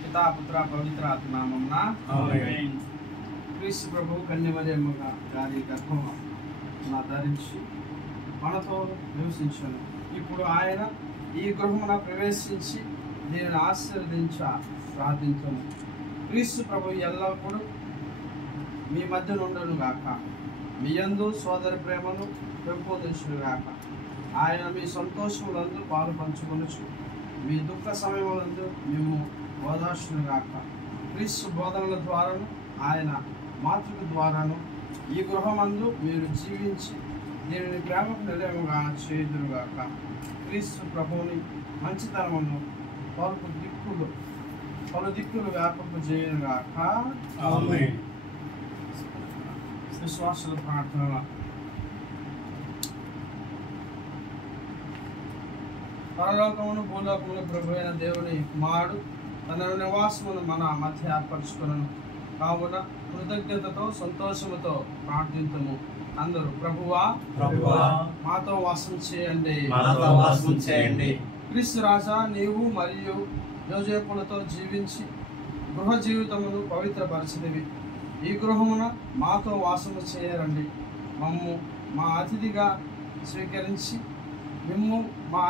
పితా పుత్ర పవిత్ర ఆత్మ నామమున ఆమేన్. క్రీస్తు ప్రభు కన్యమరియమ్మగా గారి గర్భమున ధరించి మనతో నివసించను. ఇప్పుడు ఆయన ఈ గృహమున ప్రవేశించి దీనిని ఆశీర్వదించ ప్రార్థించను. క్రీస్తు ప్రభు ఎల్లప్పుడూ మీ మధ్య నుండును గాక. మీ యందు సోదర ప్రేమను పెంపొందించును గాక. ఆయన మీ సంతోషములందు పాలు పంచుకొనుచు మీ దుఃఖ సమయములందు మేము ఓదార్చును గాక. క్రీస్తు బోధనల ద్వారాను ఆయన మాతృక ద్వారాను ఈ గృహమందు మీరు జీవించి దీనిని ప్రేమకు నిలయముగా చేయుదురుగాక. క్రీస్తు ప్రభువుని మంచితనమును పలు దిక్కులు వ్యాపింపజేయునుగాక. ఆమేన్. విశ్వాసుల ప్రార్థన. పరలోకమును భూలోకమును ప్రభు అయిన దేవుని కుమారుడు తన నివాసమును మన మధ్య ఏర్పరచుకును. కావున కృతజ్ఞతతో సంతోషముతో ప్రార్థింతుము. అందరూ ప్రభువా మాతో వాసం చేయండి. క్రీస్తు రాజా, నీవు మరియు యోసేపులతో జీవించి గృహ జీవితమును పవిత్రపరచినవి. ఈ గృహమున మాతో వాసము చేయరండి. మిమ్ము మా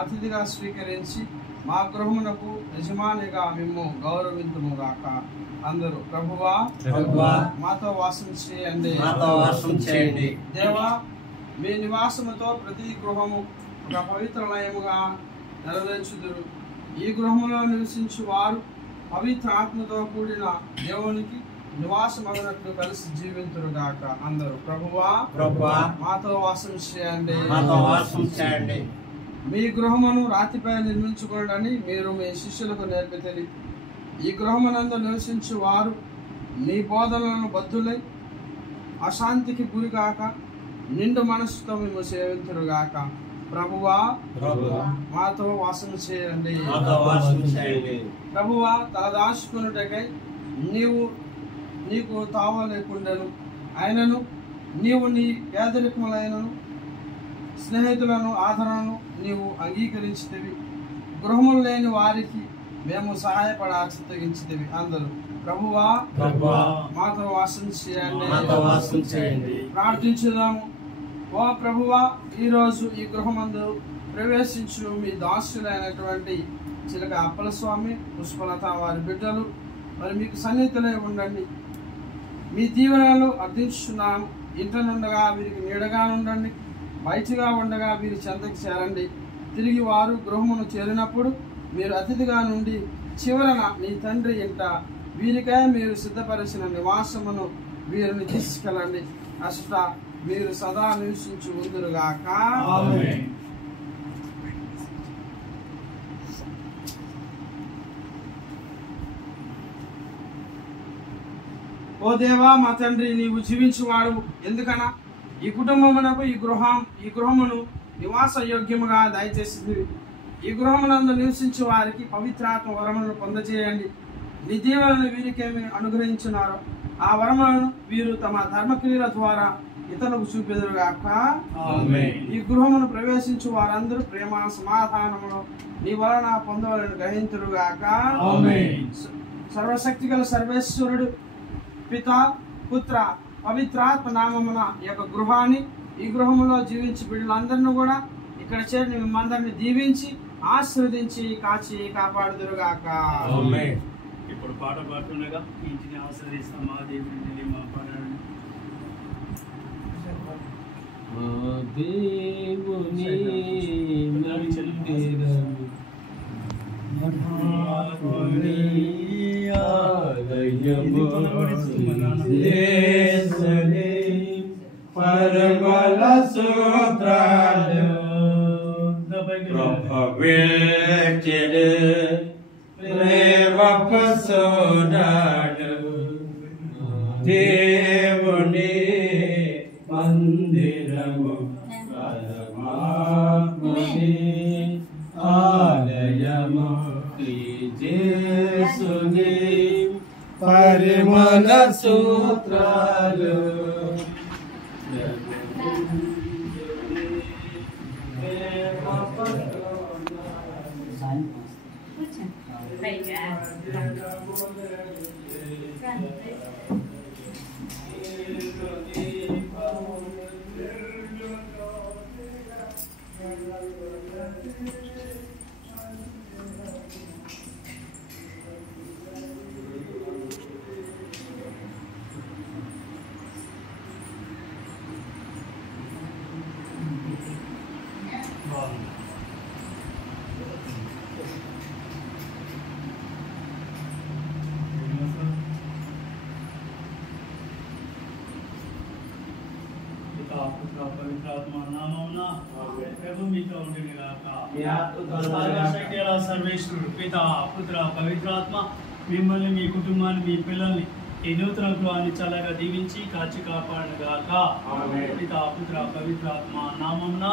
అతిథిగా స్వీకరించి మా గృహమునకు యజమానిగా మిమ్ము గౌరవింతుముగాక. అందరూ ప్రభువా మాతో వాసం చేయండి. దేవా, మీ నివాసముతో ప్రతి గృహము ఒక పవిత్రలయముగా నెరవేర్చుదురు. ఈ గృహములో నివసించు వారు పవిత్ర ఆత్మతో కూడిన దేవునికి నివాసమగినట్లు కలిసి జీవింతురుగాక. అందరూ ప్రభువా మాతో వాసం చేయండి. మీ గృహమును రాతిపై నిర్మించుకోండి మీరు మీ శిష్యులకు నేర్పితే. ఈ గృహమునందు నివసించు వారు నీ బోధనలను బద్దులై అశాంతికి గురిగాక నిండు మనస్సుతో మేము సేవింతురుగాక. ప్రభువా మాతో వాసం చేయండి. ప్రభువా, తలదాచుకున్నటకై నీకు తావ లేకుండాను, ఆయనను నీవు నీ పేదరికములైనను స్నేహితులను ఆదరణను నీవు అంగీకరించితివి. గృహములు లేని వారికి మేము సహాయపడ చిత్తగించితివి. అందరూ ప్రభువా మాతో వాసం చేయండి. ప్రార్థించుదాము. ఓ ప్రభువా, ఈరోజు ఈ గృహమందు ప్రవేశించు మీ దాసులైనటువంటి చిలక అప్పలస్వామి, పుష్పలత వారి బిడ్డలు మరి మీకు సన్నిహితులై ఉండండి. మీ దీవెనలు అర్థించున్నాము. ఇంట నుండగా వీరికి నీడగా ఉండండి, బయటగా ఉండగా వీరి చెంతకి చేరండి. తిరిగి వారు గృహమును చేరినప్పుడు మీరు అతిథిగా నుండి చివరన మీ తండ్రి ఇంట వీరికై మీరు సిద్ధపరిచిన నివాసమును వీరిని తీసుకెళ్ళండి. అష్ట మీరు సదా నివసించు ఉందురుగాక. ఓ దేవా, మా తండ్రి, నీవు జీవించువాడు ఎందుకనా ఈ కుటుంబమునకు ఈ గృహమును నివాస యోగ్యముగా దయచేసింది. ఈ గృహమునందు నివసించే వారికి పవిత్రాత్మ వరములను పొందచేయండి. నీ దీవెనలను వీరికేమి అనుగ్రహించున్నారో ఆ వరములను వీరు తమ ధర్మక్రియల ద్వారా ఇతరులకు చూపెదురుగాక. ఈ గృహమును ప్రవేశించు వారందరూ ప్రేమ సమాధానమును నీ వలన పొందవలని గ్రహింతురుగాక. సర్వశక్తి గల సర్వేశ్వరుడు పిత పుత్ర పవిత్రాత్మ నామమున ఈ యొక్క గృహాన్ని, ఈ గృహములో జీవించి బిడ్డలందరినీ కూడా ఇక్కడ చేరి మిమ్మల్ని దీవించి ఆశీర్వదించి కాచి కాపాడుదురుగాక. ఇప్పుడు పాట పాడుతుండగా ఇంటిని ఆశీర్వదిస్తాం. మా దేవుని మా పాడాలని పరమల సూత్రాలు ప్రభవేచడు ప్రేమకు సోడాడు దేవుని మందిరము పరమాత్మని ఆలయము యేసుని పరిమళ సూత్రాలు సర్వేశ్వరుడు పిత పుత్ర పవిత్రాత్మ మిమ్మల్ని మీ కుటుంబాన్ని మీ పిల్లల్ని ఈ నూతన గృహాన్ని చల్లగా దీవించి కాచి కాపాడుగాక. పిత పుత్ర పవిత్రాత్మ నామమున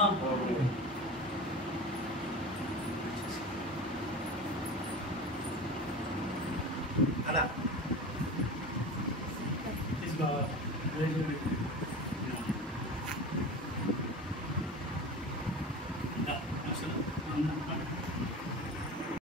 అసలు